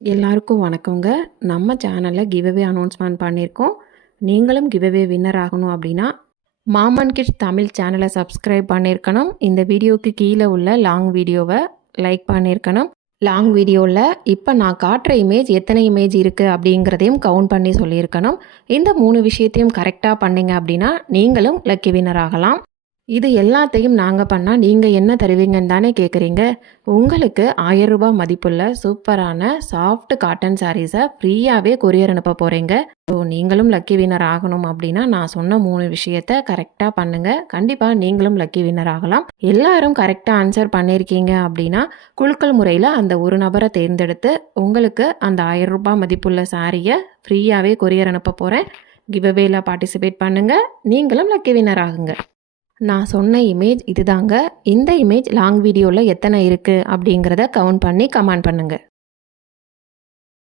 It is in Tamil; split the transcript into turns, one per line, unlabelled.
எல்லாருக்கும் வணக்கங்க நம்ம சேனலில் கிவ்அவே அனௌன்ஸ்மெண்ட் பண்ணியிருக்கோம் நீங்களும் கிவ்அவே வின்னர் ஆகணும் அப்படின்னா மாமன் கிட்ஸ் தமிழ் சேனலை சப்ஸ்கிரைப் பண்ணியிருக்கணும் இந்த வீடியோக்கு கீழே உள்ள லாங் வீடியோவை லைக் பண்ணியிருக்கணும் லாங் வீடியோவில் இப்போ நான் காட்டுற இமேஜ் எத்தனை இமேஜ் இருக்குது அப்படிங்கிறதையும் கவுண்ட் பண்ணி சொல்லியிருக்கணும். இந்த மூணு விஷயத்தையும் கரெக்டாக பண்ணிங்க அப்படின்னா நீங்களும் லக்கி வின்னர் ஆகலாம். இது எல்லாத்தையும் நாங்கள் பண்ணால் நீங்கள் என்ன தருவீங்கன்னு தானே கேட்குறீங்க உங்களுக்கு ஆயிரம் ரூபாய் மதிப்புள்ள சூப்பரான சாஃப்ட் காட்டன் சாரீஸை ஃப்ரீயாகவே கொரியர் அனுப்ப போகிறீங்க ஸோ நீங்களும் லக்கி வின்னர் ஆகணும் அப்படின்னா நான் சொன்ன மூணு விஷயத்த கரெக்டாக பண்ணுங்கள் கண்டிப்பாக நீங்களும் லக்கி வின்னர் ஆகலாம். எல்லாரும் கரெக்டாக ஆன்சர் பண்ணியிருக்கீங்க அப்படின்னா குழுக்கள் முறையில் அந்த ஒரு நபரை தேர்ந்தெடுத்து உங்களுக்கு அந்த ஆயிரம் ரூபாய் மதிப்புள்ள சாரியை ஃப்ரீயாகவே கொரியர் அனுப்ப போகிறேன் கிவ்அவேல பார்ட்டிசிபேட் பண்ணுங்கள் நீங்களும் லக்கி வின்னர் ஆகுங்க. நான் சொன்ன இமேஜ் இதுதாங்க. இந்த இமேஜ் லாங் வீடியோவில் எத்தனை இருக்குது அப்படிங்கிறத கவுண்ட் பண்ணி கமெண்ட் பண்ணுங்கள்